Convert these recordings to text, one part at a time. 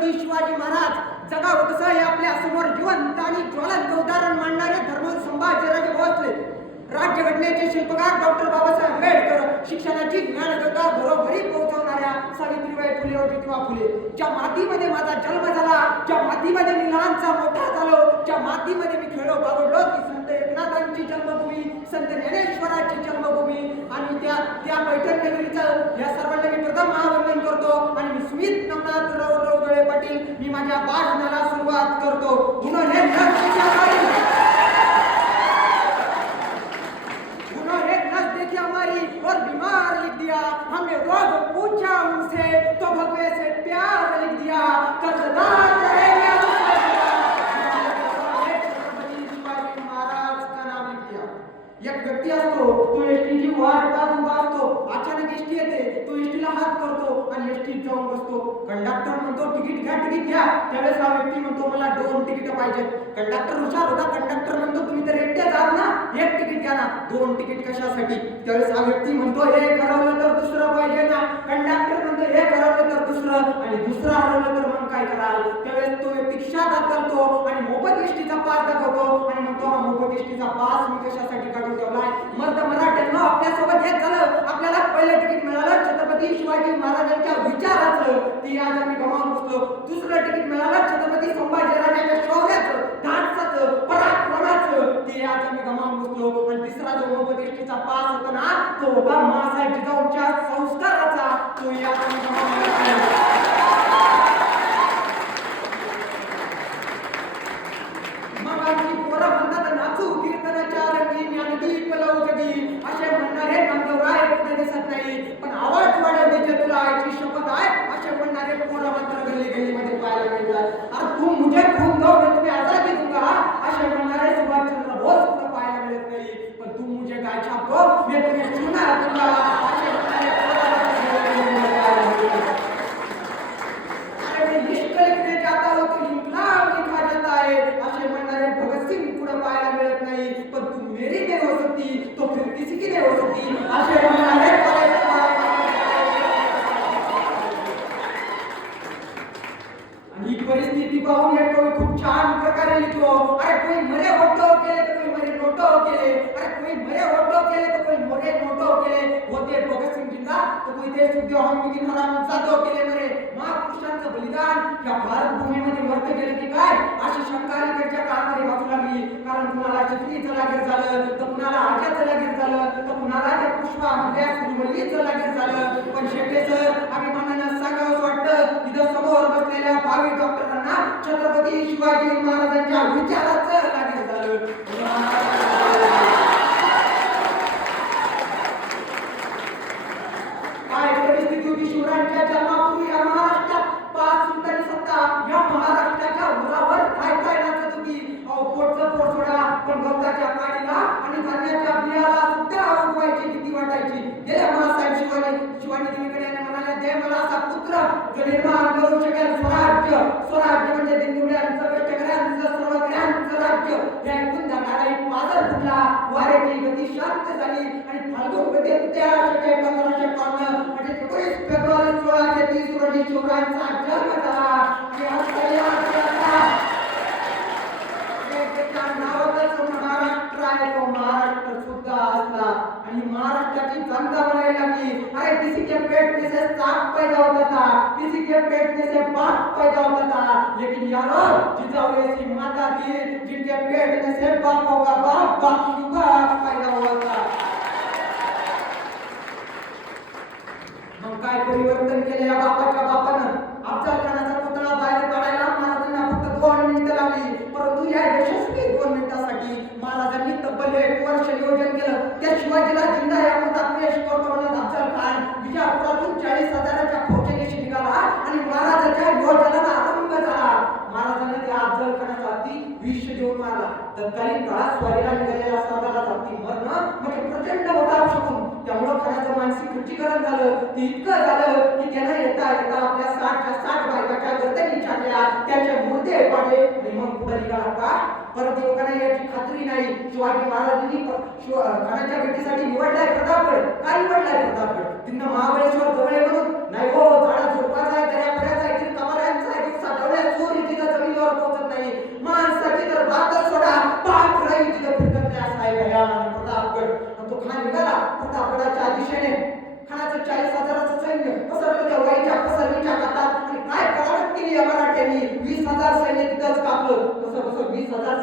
छत्रपती शिवाजी महाराज जगावं कसं हे आपल्या समोर जिवंत आणि ज्वलंत उदाहरण मांडणारे धर्मवीर संभाजीराजे भोसले, राज्यघटनेचे शिल्पकार डॉक्टर बाबासाहेब आंबेडकर, शिक्षणाची ज्ञानगंगा घरोघरी पोहोचवणाऱ्या सावित्रीबाई फुले व ज्योतिबा फुले, ज्या मातीमध्ये माझा जन्म झाला, ज्या मातीमध्ये मी लहानचा मोठा झालो, ज्या मातीमध्ये मी खेळलो बागडलो, ती संत एकनाथांची जन्मभूमी, संत ज्ञानेश्वराची जन्मभूमी आणि त्या पैठण नगरीचं या सर्वांना मी प्रथम महावंदन करतो आणि मी स्मित नमनाथ रवगळे पाटील मी माझ्या भाषणाला सुरुवात करतो. और बीमार लिख दिया, हमने रोग पूछा उनसे तो भगवे से प्यार लिख दिया, कर्जदार रहेंगे शिवाजी महाराज का नाम लिख दिया. एक व्यक्ती असतो, तो एसटीची वाट पाहत उभा असतो. अचानक एसटी येते, तो एसटीला हात करतो आणि एसटीत जाऊन बसतो. कंडक्टर म्हणतो तिकीट घ्या, तिकीट घ्या. त्यावेळेस हा व्यक्ती म्हणतो मला 2 तिकीट पाहिजेत. कंडक्टर हुशार होता. कंडक्टर म्हणतो तुम्ही तर एकटे आहात ना, 1 तिकीट घ्या ना. 2 तिकीट कशासाठी? त्यावेळेस हा व्यक्ती म्हणतो एक हरवलं तर दुसरं पाहिजे ना. कंडक्टर म्हणतो एक हरवलं तर दुसरं आणि दुसरं हरवलं तर मग काय कराल? त्यावेळेस तो व्यक्ती खिशात हात घालतो आणि मोफत एसटीचा पास दाखवतो आणि म्हणतो हा मोफत एसटीचा पास मी कशासाठी काढून ठेवलाय? मराठ्यांना आपल्यासोबत हेच झालं. आपल्याला पहिलं तिकीट मिळालं छत्रपती शिवाजी महाराजांच्या विचाराचं, ती आज आम्ही गमावून बसलो. दुसरं तिकीट मिळालं छत्रपती संभाजीराजांच्या शौर्याचं, धाडसाचं, पराक्रमाचं, ती आज आम्ही गमावून बसलो. आणि तिसरा जो मोफत एसटीचा पास होता ना, तो होता मासाहेब जिजाऊंच्या संस्काराचा, तो आज आम्ही गमावून बसलो. असे म्हणणारे नामदेवराय कुठे दिसत नाही, पण आवाज वाढवण्याची तुला आईची शपथ आहे असे म्हणणारे पोरं मात्र गल्ली गल्लीमध्ये पाहायला मिळतात. और तू मुझे खून दो मैं तुम्हें आजादी दूंगा असे म्हणणारे सुभाषचंद्र बोस कुठे पाहायला मिळत नाही, पण तू मुझे गाय छाप दो मैं तुम्हें चुना दूंगा असे म्हणणारे लिखा जाता हो तो इन्कलाब लिखा जाता है असे म्हणणारे भगतसिंग कुठे पाहायला मिळत नाही, पण तू मेरी नहीं हो सकती तो फिर किसी की नहीं हो सकती असे म्हणणारे आणि परिस्थिती पाहून एक कवी खूप छान प्रकारे लिहितो. अरे कोई मरे होटो केले तर कोई मरे नोटो केले, अरे कोई मरे होटो केले तर कोई मोरे नोटो केले, होते भगतसिंग जिंदा तर कोई देश उद्योग हम किती हराम जादो केले मरे. महापुरुषांचं बलिदान या भारत भूमीमध्ये व्यर्थ केलं की काय अशी शंका इकडच्या काळामध्ये वाचू लागली. कारण कुणाला चित्रीचं लागेल झालं तर कुणाला आज्याचं लागेल झालं तर कुणाला त्या पुष्पा म्हणजे सुरुवल्लीचं लागेल झालं. पण शेवटे सर अभिमानानं सांगावं वाटतं इथं समोर बसलेल्या भावी डॉक्टरांना छत्रपती शिवाजी महाराजांच्या विचाराचं लागेल झालं. काय परिस्थिती होती शिवरायांच्या जन्मापूर्वी या महाराष्ट्रात? 5 सुलतानी सत्ता या महाराष्ट्राच्या उरावर काय काय नाचत होती. पोटचं पोट सोडा पण गवताच्या काडीला आणि धान्याच्या बियाला सुद्धा उगवायची भीती वाटायची. गेल्या महासाहेब शिवाजी देवीकडे म्हणाले दे मला असा पुत्र जो निर्माण करू शकेल स्वराज्य. स्वराज्य म्हणजे दिंडुड्यांचं कष्टकऱ्यांचं सर्वकऱ्यांचं राज्य. या ऐकून धानाला एक पाजर फुटला, वाऱ्याची गती शांत झाली आणि फाल्गुन मध्ये 1552 म्हणजे 19 फेब्रुवारी 1630 रोजी शिवरायांचा जन्म झाला. महाराष्ट्र आहे तो महाराष्ट्र सुद्धा असला आणि महाराष्ट्राची जनता बनायला लागली. अरे किसी के पेट में से सांप पैदा होता था, किसी के पेट में से बाप पैदा होता था, लेकिन यारो जिजाऊ ऐसी माता थी जिनके पेट में से बापों का बाप बाप पैदा हुआ था. मग काय परिवर्तन केले या बापाच्या बापानं? अफजल खानाचा पुतळा बाहेर काढायला महाराजांना फक्त 2 मिनिटं लागली, परंतु या यशस्वी 2 मिनिटासाठी महाराजांनी तब्बल 1 वर्ष नियोजन केलं. त्या शिवाजीला जिंदा या मुद्दा पेश करतो म्हणून अफजल खान विजापुरातून 40,000च्या फौजेशी निघाला आणि महाराजांच्या योजनेला आरंभ झाला. महाराजांनी त्या अफजल खानाचा हत्ती 20 देऊन मारला. तत्कालीन काळात स्वारीला निघालेल्या सरदाराचा हत्ती मरणं म्हणजे प्रचंड मोठा अपशकुन. त्यामुळे खानाचं मानसिक खच्चीकरण झालं. ते इतकं झालं की त्यानं येता आपल्या 60 बायकाच्या गर्दनी छाटल्या, त्याचे मुर्दे पाडले आणि मग पुढे निघाला का? परत लोकांना याची खात्री नाही. शिवाजी महाराजांनी खानाच्या भेटीसाठी निवडलाय प्रतापगड. काय निवडलाय प्रतापगड? तिथं महाबळेश्वर जवळ म्हणून नाही हो, झाडा झोपाचा आहे, दर्या पर्याचा आहे, कमाऱ्यांचा आहे, दिवसा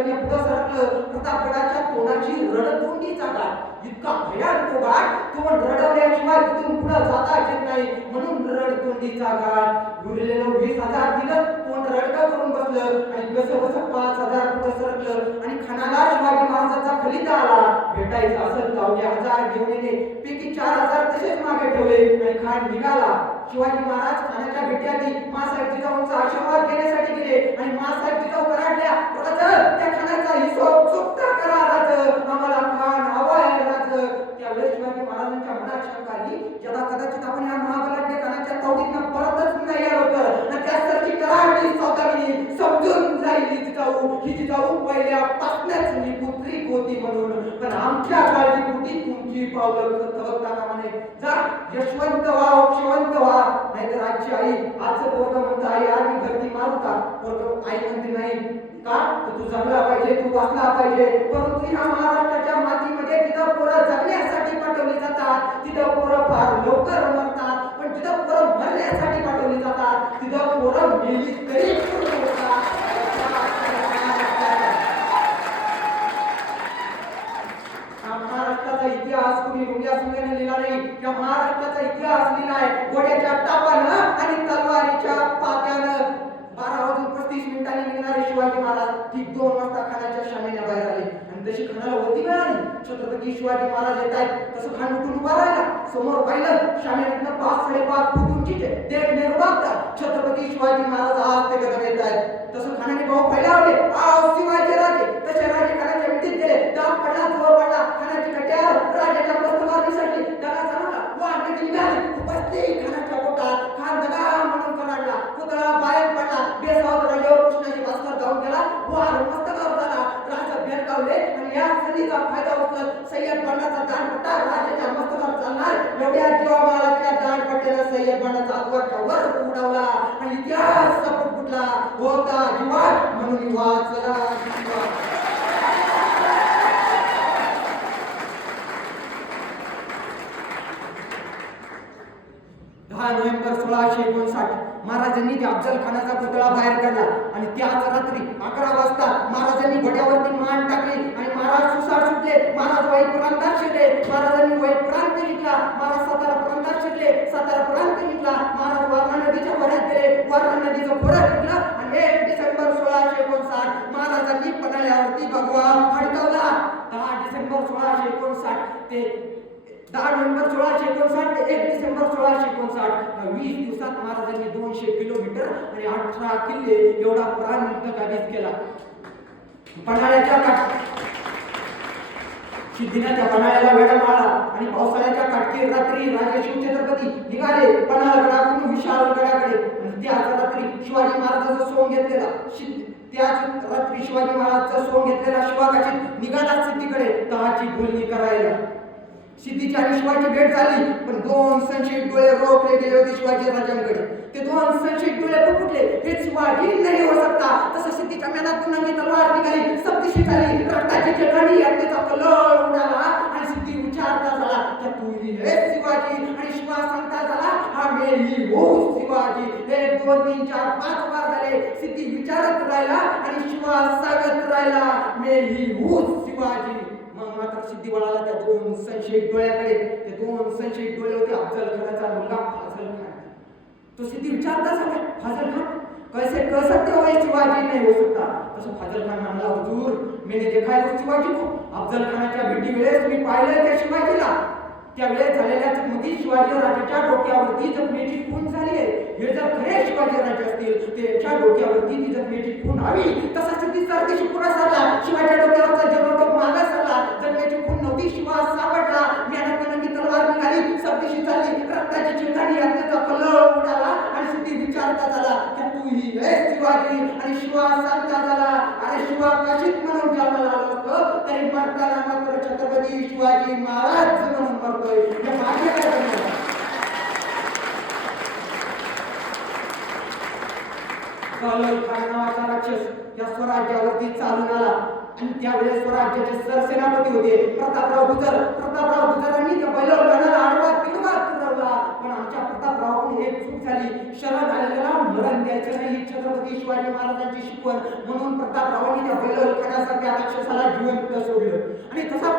सैन्य पुढे सरकलं. प्रतापगडाच्या तोंडाची रणतोंडीचा घाट, इतका भयान तो घाट, तो रडवल्याशिवाय तिथून पुढे जाता येत नाही, म्हणून रणतोंडीचा घाट. उरलेलं 20,000 दिलं, तोंड रडकं करून बसलं आणि कसं कसं 5,000 पुढे सरकलं आणि खानाला शिवाजी महाराजांचा फलित आला. भेटायचं असेल तर 1000 घेऊन येणे, पैकी 4,000 तसेच मागे ठेवले आणि खान निघाला. शिवाजी महाराज खानाच्या भेटीआधी मासाहेब जिजाऊंचा आशीर्वाद घेण्यासाठी गेले आणि मासाहेब जिजाऊ कराडल्या, त्या खानाचा हिशोब चुकता करा राज, आम्हाला खान हवाय राज. त्यावेळेस शिवाजी महाराजांच्या मनात शंका आली, ज्याला कदाचित आपण या महाबलाढ्य खानाच्या तावडीतनं परतच नाही आलो तर त्यासाठी कराडली सौदामिनी समजून जाईल ही जिजाऊ पहिल्यापासूनच मी पुत्री होती म्हणून. पण आमच्या काळजीपोटी तुमची पावलं थबकता कामा नये. जा यशवंत व्हा, यशवंत व्हा. नाहीतर आजची आई, आजचं पोरगं म्हणतं आई यार मी घरती मारू का, पोरगं आई म्हणते नाही का, तू जगला पाहिजे, तू वाचला पाहिजे. परंतु ह्या महाराष्ट्राच्या मातीमध्ये जिथं पोरं जगण्यासाठी पाठवली जातात तिथं पोरं फार लवकर मरतात, पण जिथं पोरं मरण्यासाठी पाठवली जातात तिथं पोरं मेली तरी महाराष्ट्राचा इतिहास कुणी रुग्या सुंग्याने लिहिला नाही. या महाराष्ट्राचा इतिहास लिहिलाय घोड्याच्या टापानं आणि तलवारीच्या पात्यानं. 12:35 निघणारे शिवाजी महाराज ठीक 2 वाजता खानाच्या शामेने बाहेर आले आणि तशी खानाला वरती मिळाली. छत्रपती शिवाजी महाराज येत आहेत तसं खान उठून उभा राहिला. समोर पाहिलं शामेतनं 5-5.5 फूट उंचीचे देख निर्वागतात छत्रपती शिवाजी महाराज आज ते कदम येत आहेत. तसं खानाने भाऊ पहिला आले, आव शिवाजी राजे. तसे राजे खानाच्या विटीत गेले, दाब पडला, जोर पडला, खानाची कट्यार राजाच्या मस्तकावर निसटली. दगा चालवला, वाट निघाली, बसली खानाच्या पोटात. खान दगा म्हणून कडाडला, पुतळा बाहेर पडला. बेसावत राजावर कृष्णाची भास्कर गाऊन गेला, वार मस्तकावर झाला. राजा भेटकावले आणि या संधीचा फायदा उचलत सय्यद बंडाचा दांडपट्टा राजाच्या मस्तकावर चालणार एवढ्या जीवामालाच्या दांडपट्ट्याला सय्यद बंडाचा वर उडवला आणि इतिहास सपट फुटला. होता जीवाट म्हणून वाचला. 10 नोव्हेंबर 1659 महाराजांनी त्या अफजल खानाचा पुतळा बाहेर काढला आणि त्याच रात्री 11 वाजता महाराजांनी घोड्यावरती मान टाकली आणि महाराज सुसाट सुटले. महाराज वाईट प्रांतात शिरले, महाराजांनी वाईट प्रांत जिंकला. महाराज सातारा प्रांतात शिरले, सातारा प्रांत जिंकला. महाराज वारणा नदीच्या खोऱ्यात गेले, वारणा नदीचं खोरं जिंकला आणि 1 डिसेंबर 1659 महाराजांनी पन्हाळ्यावरती भगवा फडकवला. 10 डिसेंबर 1659 ते 10 नोव्हेंबर 1659 ते 1 डिसेंबर 1659 20 दिवसात महाराजांनी 200 किलोमीटर आणि 18 किल्ले एवढा प्रांत काबीज केला. पन्हाळ्याच्या सिद्धीने त्या पन्हाळ्याला वेढा मारला आणि पावसाळ्याच्या काटकीर रात्री राजे शिवछत्रपती निघाले पन्हाळगडाकडून विशाळगडाकडे आणि त्याच रात्री शिवाजी महाराजांचा सोंग घेतलेला त्याच रात्री शिवाजी महाराजांचा सोंग घेतलेला शिवाकाशीत निघाला सिद्धीकडे तहाची बोलणी करायला. सिद्धीची आणि शिवाजी भेट झाली, पण 2 संशयित डोळे रोखले गेले होते शिवाजी राजांकडे. ते 2 संशयित डोळे फुटले, हे शिवाजी नाही हो सकता. तसं सिद्धीच्या मनातून नंगी तलवार निघाली, सप्तशी झाली, रक्ताची चटणी अग्नीचा कलर उडाला आणि सिद्धी विचारता झाला की तू हे शिवाजी आणि शिवा सांगता झाला हा मेली हो शिवाजी. 1 2 3 4 5 वार झाले. सिद्धी विचारत राहिला आणि शिवा सांगत राहिला मेली हो शिवाजी. मग मात्र सिद्धी वळाला त्या 2 संशयित डोळ्याकडे. ते 2 संशयित डोळे होते अफजल खानाचा मुलगा फाजल खान. तो सिद्धी विचारता झाला फाजल खान कैसे कह सकते हो शिवाजी नहीं हो सकता. तसं फाजल खान म्हणला हुजूर मैंने देखा है शिवाजी को. अफजल खानाच्या भेटी वेळेस मी पाहिलं त्या शिवाजीला. त्यावेळेस झालेल्या चकमकीत शिवाजी राजाच्या डोक्यावरती जखमेची खून झाली आहे. हे जर खरे शिवाजी राजे असतील त्यांच्या डोक्यावरती ती जखमेची खून हवी. तसा सिद्धी सरदेशी पुढे सरला, शिवाच्या डोक्यावरचा जगडोक मागे सरला. जखमेची खून नव्हती, शिवा सापडला. मेहनतीने तलवार निघाली, सरदेशी चालली, रक्ताची चिंताडी अग्नीचा कलर उडाला आणि सिद्धी विचारता झाला की तू ही हे शिवाजी आणि शिवा सांगता झाला आणि शिवा काशीत म्हणून जन्माला आलो असतो तरी मरताना मात्र छत्रपती शिवाजी महाराज म्हणून मरतोय. हे भाग्य काय खान नावाचा राक्षस या स्वराज्यावरती चालून आला आणि त्यावेळेस स्वराज्याचे सरसेनापती होते प्रतापराव गुजर. प्रतापराव गुजरांनी त्या बैलगाड्याला आडवा तिरवा फिरवला, पण आमच्या प्रतापरावाकडून एक चूक झाली. शरण आलेल्याला मरण द्यायचं नाही ही छत्रपती शिवाजी महाराजांची शिकवण. म्हणून प्रतापरावांनी त्या बैलखाण्यासारख्या राक्षसाला जिवंत सोडलं. आणि तसा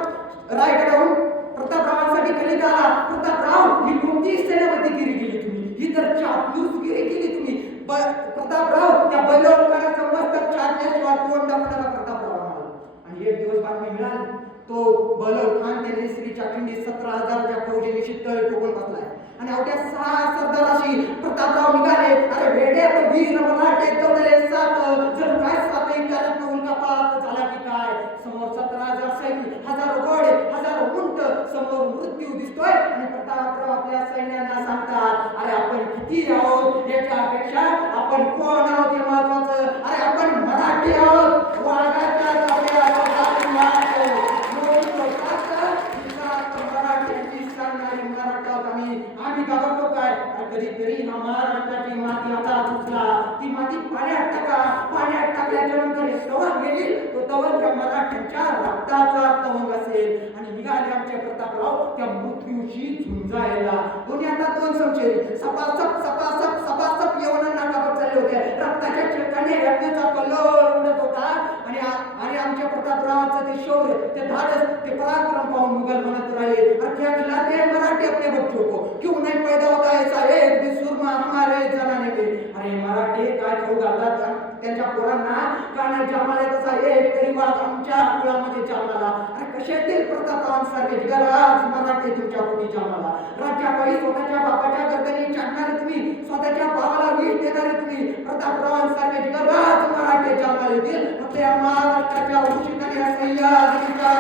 रायगडाहून प्रतापरावांसाठी कलित आला. प्रतापराव ही कोणती सेनापतीगिरी केली तुम्ही, ही तर चापलूसगिरी केली तुम्ही. प्रतापराव त्या बैलखाण्याचं मस्तक छाटल्याशिवाय तोंड दाखवणारा प्रतापराव आला. आणि एक दिवस बातमी मिळाली, तो बलौल खान त्याने श्रीच्या खिंडीत 17,000च्या फौजेने शित्तळ टोकून बसलाय. आणि अवघ्या 6 सरदाराशी प्रतापराव निघाले. अरे वेडे तो वीर मराठे दौडले 7, जर काय 7ही कारण उलका पाळत झाला की काय. समोर 17,000 सैनिक, हजारो घोडे, हजारो उंट, समोर मृत्यू दिसतोय. आणि प्रतापराव आपल्या सैन्यांना सांगतात, अरे आपण किती आहोत याच्यापेक्षा आपण कोण आहोत हे महत्वाचं. अरे आपण मराठी आहोत. वाघाच्या जात्या आम्ही घाबरतो काय. कधीतरी हा महाराष्ट्राची माती आता उचला, ती माती पाण्यात टाका. पाण्यात टाकल्याच्या नंतर हे तवंग गेली, तो तवंग त्या मराठ्यांच्या रक्ताचा तवंग असेल. आणि निघाले आमचे प्रतापराव त्या मृत्यूशी झुंजायला. दोन्ही आता 2 संशय सपासप सपासप सपासप यवनांना कापत चालले होते. रक्ताच्या ठिकाणी रक्ताचा कल्लोळ उडत होता. आणि आमच्या प्रतापरावाचं ते शौर्य, ते धाडस, ते पराक्रम पाहून मुघल म्हणत राहिले, क्या खिलाते मराठी अपने बच्चों को, क्यों नहीं पैदा होता ऐसा एक भी सुरमा हमारे जमाने में. अरे मराठी काय खाऊ घालतात त्यांच्या पोरांना, कारण जन्माला तसा एक तरी वाघ आमच्या कुळामध्ये जन्माला. अरे कशातील प्रतापरावांसारखे गरज मराठी तुमच्या पोटी जन्माला. राज्यापायी स्वतःच्या बापाच्या गर्दनी चाटणारे तुम्ही, स्वतःच्या भावाला विष देणारे तुम्ही. प्रतापरावांसारखे गरज मराठी जन्माला येतील. फक्त या महाराष्ट्राच्या उशिताने सह्याद्रीचा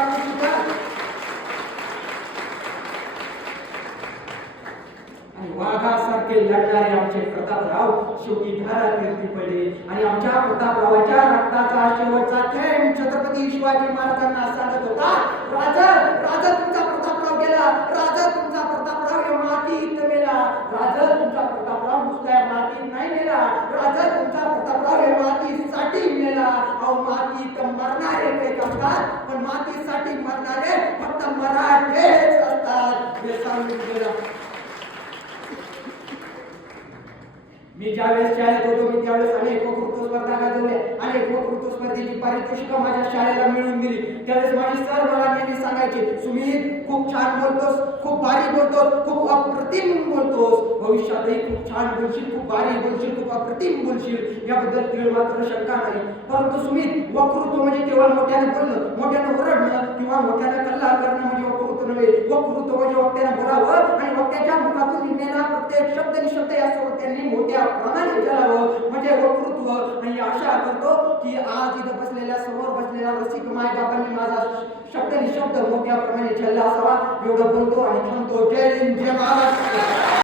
वाघासारखे लढणारे आमचे प्रतापराव शेवटी धारातीर्थी पडले. आणि आमच्या प्रतापरावाच्या रक्ताचा शेवटचा थेंब छत्रपती शिवाजी महाराजांना सांगत होता, राजा राजा तुमचा प्रतापराव गेला, राजा तुमचा प्रतापराव या मातीत मेला. राजा तुमचा प्रतापराव नुसत्या मातीत नाही मेला, राजा तुमचा प्रतापराव या मातीसाठी मेला. अहो मातीत मरणारे काही असतात, पण मातीसाठी मरणारे फक्त मराठेच असतात हे सांगून गेला. मी ज्यावेळेस शाळेत होतो, मी त्यावेळेस अनेक वक्तृत्व स्पर्धा गाजवल्या. अनेक वक्तृत्व स्पर्धेची पारितोषिकं माझ्या शाळेला मिळून दिली. त्यावेळेस माझे सर मला नेहमी सांगायचे, सुमित खूप छान बोलतोस, खूप भारी बोलतोस, खूप अप्रतिम बोलतोस, भविष्यातही खूप छान बोलशील, खूप भारी बोलशील, खूप अप्रतिम बोलशील, याबद्दल तीळ मात्र शंका नाही. परंतु सुमित वक्तृत्व म्हणजे केवळ मोठ्याने बोलणं, मोठ्याने ओरडणं किंवा मोठ्याने कल्ला करणं म्हणजे वक्तृत्व नव्हे. वक्तृत्व म्हणजे वक्त्याने बोलावं आणि वक्त्याच्या मुखातून निघणारा प्रत्येक शब्द निशब्द या त्यांनी मोठ्या प्रमाणे चालावं म्हणजे वक्तृत्व. आणि आशा करतो की आज इथं बसलेल्या समोर बसलेल्या रसिक मायबापांनी माझा शब्द निशब्द मोठ्या प्रमाणे चालला असावा. एवढं बोलतो आणि थांबतो. जय हिंद, जय महाराष्ट्र.